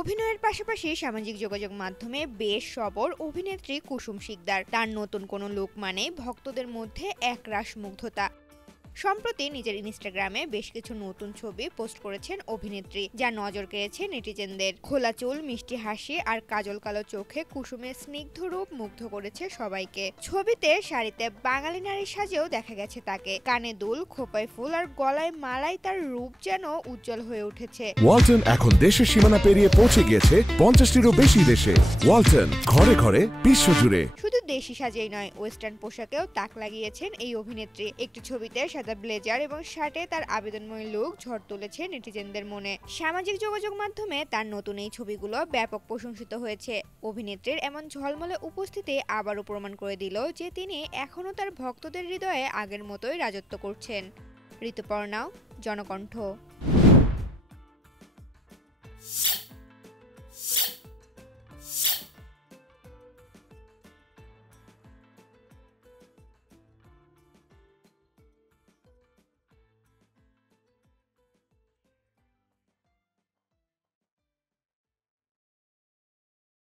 অভিনয়ের পাশাপাশি সামাজিক যোগাযোগ মাধ্যমে বেশ সবর অভিনেত্রী কুসুম শিকদার। তার নতুন কোনো লুক মানেই ভক্তদের মধ্যে একরাশ মুগ্ধতা। সম্প্রতি নিজের ইনস্টাগ্রামে বেশ কিছু নতুন ছবি পোস্ট করেছেন অভিনেত্রী, যা নজর কেড়েছে নেটিজেনদের। খোলা চুল, মিষ্টি হাসি আর কাজল কালো চোখে কুসুমের স্নিগ্ধ রূপ মুগ্ধ করেছে সবাইকে। ছবিতে শাড়িতে বাঙালি নারী সাজেও দেখা গেছে তাকে। কানে দুল, খোপায় ফুল আর গলায় মালায় তার রূপ যেন উজ্জ্বল হয়ে উঠেছে। ওয়ালটন এখন দেশের সীমানা পেরিয়ে পৌঁছে গিয়েছে 50টিরও বেশি দেশে। ওয়ালটন, ঘরে ঘরে বিশ্বজুড়ে। শুধু দেশি সাজেই নয়, ওয়েস্টার্ন পোশাকেও তাক লাগিয়েছেন এই অভিনেত্রী। একটি ছবিতে সাদা ব্লেজার এবং শার্টে তার আবেদনময় লুক ঝড় তুলেছে নেটিজেনদের মনে। সামাজিক যোগাযোগ মাধ্যমে তার নতুন এই ছবিগুলো ব্যাপক প্রশংসিত হয়েছে। অভিনেত্রীর এমন ঝলমলে উপস্থিতি আবারও প্রমাণ করে দিল যে তিনি এখনও তার ভক্তদের হৃদয়ে আগের মতোই রাজত্ব করছেন। ঋতুপর্ণা, জনকণ্ঠ।